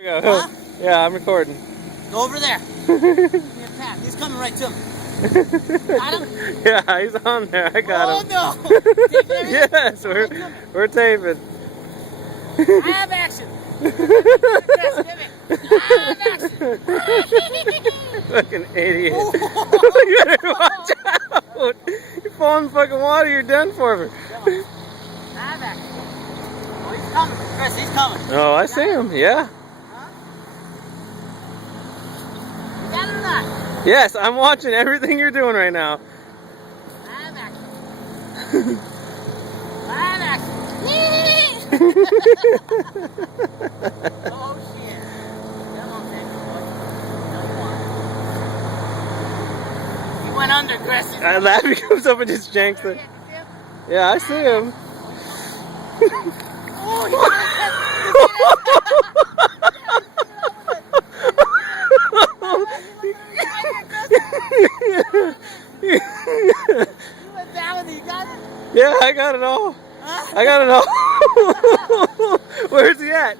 Here we go. Huh? Yeah, I'm recording. Go over there. Give me a tap. He's coming right to me. Got him? Yeah, he's on there. I got him. Oh no! Taping everything? Yes, we're taping. I have action. Yes, give it. I have action. Fucking idiot. You better watch out. You fall in the fucking water, you're done for me. I have action. Oh, he's coming. Chris, he's coming. Oh, I see him. Yeah. Huh? You got it or not? Yes, I'm watching everything you're doing right now. I have action. I have action. Oh shit. Come on, baby boy. He went under, Chris. Lappy comes up and just janks it. Yeah, I see him. Oh, you went down with it. You got it? Yeah, I got it all. Huh? I got it all. Where's he at?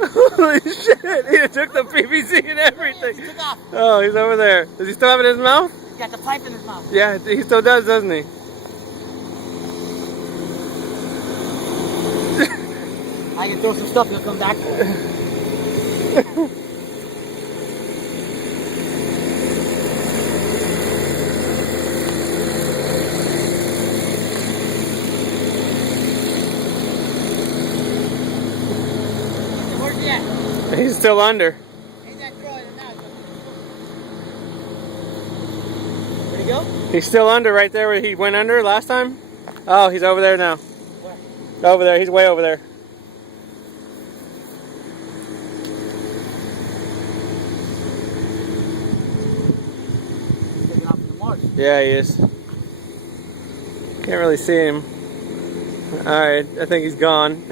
Holy shit, he took the PVC and everything. He took off. Oh, he's over there. Does he still have it in his mouth? He got the pipe in his mouth. Yeah, he still does, doesn't he? I can throw some stuff, he'll come back for it. Where's he at? He's still under. He's not throwing it now. Where'd he go? He's still under right there where he went under last time. Oh, he's over there now. Where? Over there, he's way over there. Taking off in the marsh. Yeah, he is. Can't really see him. Alright, I think he's gone.